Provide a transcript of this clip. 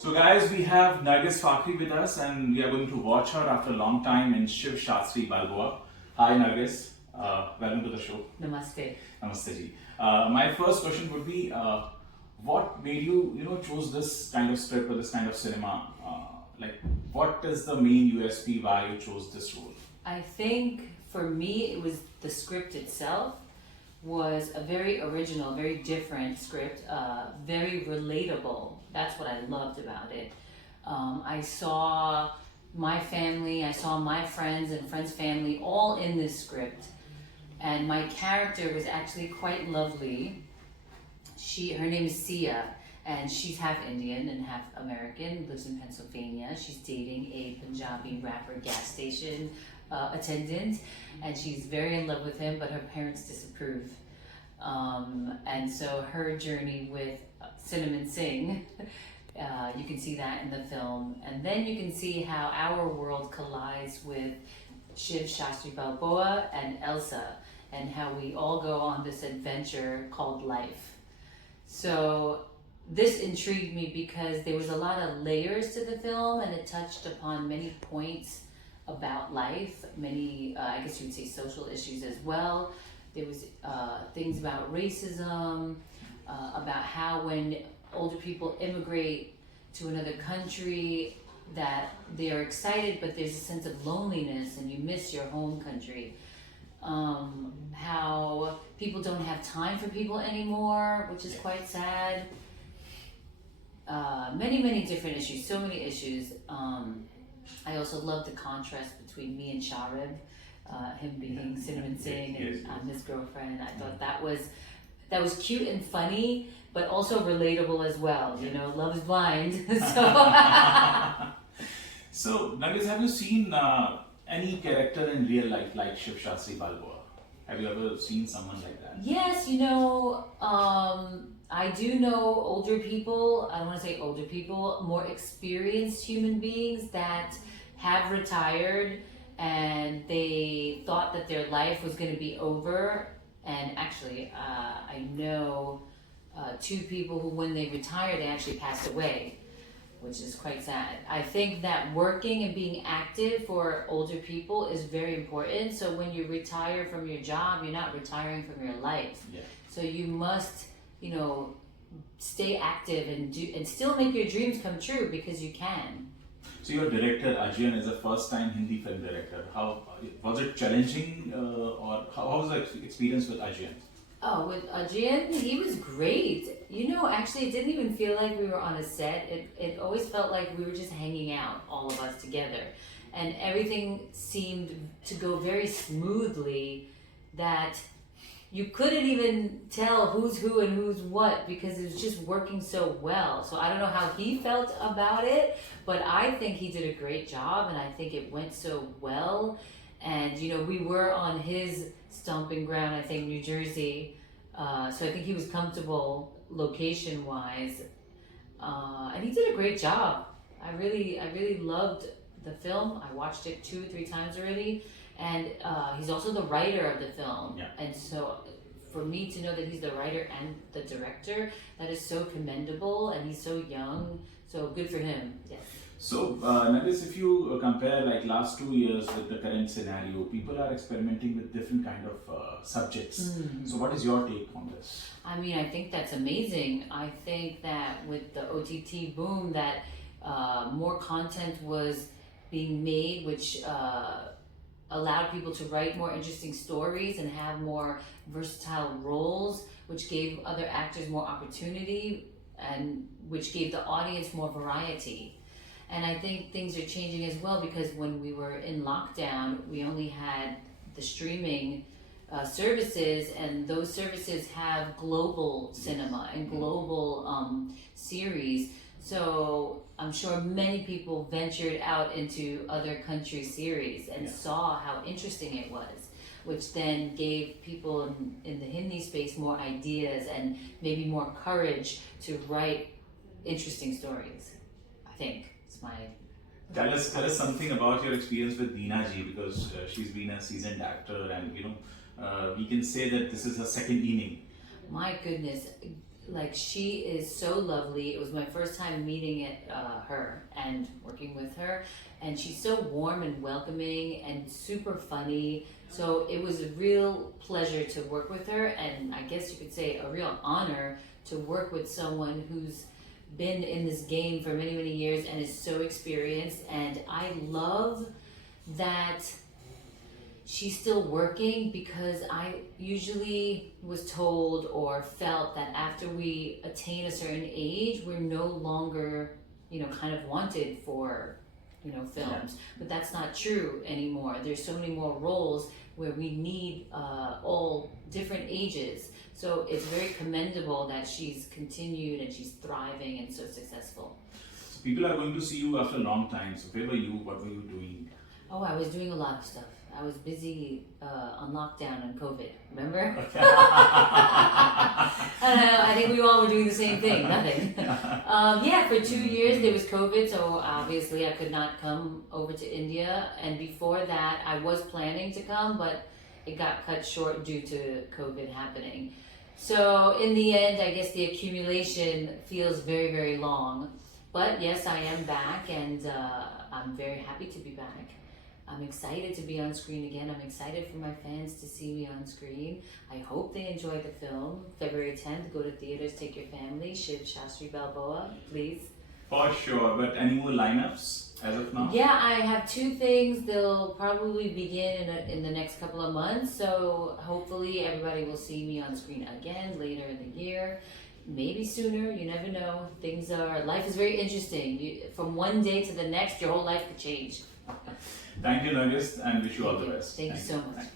So guys, we have Nargis Fakhri with us and we are going to watch her after a long time in Shiv Shastri Balboa. Hi Nargis, welcome to the show. Namaste. Namaste ji. My first question would be, what made you choose this kind of script or this kind of cinema? What is the main USP why you chose this role? I think for me it was the script itself was a very original, very different script, very relatable. That's what I loved about it. I saw my family, I saw my friends and friends' family all in this script. And my character was actually quite lovely. Her name is Sia, and she's half Indian and half American, lives in Pennsylvania. She's dating a Punjabi rapper gas station attendant, and she's very in love with him, but her parents disapprove. And so her journey with Cinnamon Singh, you can see that in the film. And then you can see how our world collides with Shiv Shastri Balboa and Elsa, and how we all go on this adventure called life. So this intrigued me because there was a lot of layers to the film, and it touched upon many points about life, many, I guess you would say, social issues as well. There was things about racism, about how when older people immigrate to another country that they are excited, but there's a sense of loneliness and you miss your home country. How people don't have time for people anymore, which is quite sad. Many different issues, so many issues. I also love the contrast between me and Sharib, him being Cinnamon Singh and I'm his girlfriend. I thought that was cute and funny, but also relatable as well. You know, love is blind. So, Nargis, have you seen any character in real life like Shiv Shastri Balboa? Have you ever seen someone like that? Yes, I do know older people, I don't want to say older people, more experienced human beings that have retired and they thought that their life was going to be over. And actually, I know two people who, when they retired, they actually passed away, which is quite sad. I think that working and being active for older people is very important. So when you retire from your job, you're not retiring from your life. Yeah. So you must, stay active and still make your dreams come true, because you can. So your director Ajyan is a first-time Hindi film director. How was it challenging, or how was the experience with Ajyan? Oh, with Ajyan, he was great. Actually, it didn't even feel like we were on a set. It always felt like we were just hanging out, all of us together. And everything seemed to go very smoothly, that you couldn't even tell who's who and who's what, because it was just working so well. So I don't know how he felt about it, but I think he did a great job, and I think it went so well. And, we were on his stomping ground, I think, New Jersey. So I think he was comfortable location-wise. And he did a great job. I really loved the film. I watched it 2 or 3 times already. And he's also the writer of the film. Yeah. And so for me to know that he's the writer and the director, that is so commendable. And he's so young. So good for him. Yes. So, Nargis, if you compare last 2 years with the current scenario, people are experimenting with different kind of subjects. Mm-hmm. So what is your take on this? I mean, I think that's amazing. I think that with the OTT boom, that more content was being made, which allowed people to write more interesting stories and have more versatile roles, which gave other actors more opportunity and which gave the audience more variety. And I think things are changing as well, because when we were in lockdown, we only had the streaming services, and those services have global cinema and global series. So I'm sure many people ventured out into other country series and saw how interesting it was, which then gave people in the Hindi space more ideas and maybe more courage to write interesting stories, I think. Tell us something about your experience with Deena ji, because she's been a seasoned actor, and we can say that this is her second inning. My goodness, like she is so lovely. It was my first time meeting her and working with her, and she's so warm and welcoming and super funny. So it was a real pleasure to work with her, and I guess you could say a real honor to work with someone who's been in this game for many, many years and is so experienced. And I love that she's still working, because I usually was told or felt that after we attain a certain age, we're no longer, kind of wanted for, films. But that's not true anymore. There's so many more roles where we need all different ages. So it's very commendable that she's continued and she's thriving and so successful. So people are going to see you after a long time. So where were you? What were you doing? Oh, I was doing a lot of stuff. I was busy on lockdown and COVID, remember? I think we all were doing the same thing, nothing. For 2 years there was COVID, so obviously I could not come over to India. And before that I was planning to come, but it got cut short due to COVID happening. So in the end, I guess the accumulation feels very, very long. But yes, I am back, and I'm very happy to be back. I'm excited to be on screen again. I'm excited for my fans to see me on screen. I hope they enjoy the film. February 10th, go to theaters, take your family. Shiv Shastri Balboa, please. For sure. But any more lineups as of now? Yeah, I have 2 things. They'll probably begin in the next couple of months. So hopefully everybody will see me on screen again later in the year. Maybe sooner, you never know. Life is very interesting. From one day to the next, your whole life could change. Thank you, Nargis, and wish you all the best. Thank you so much.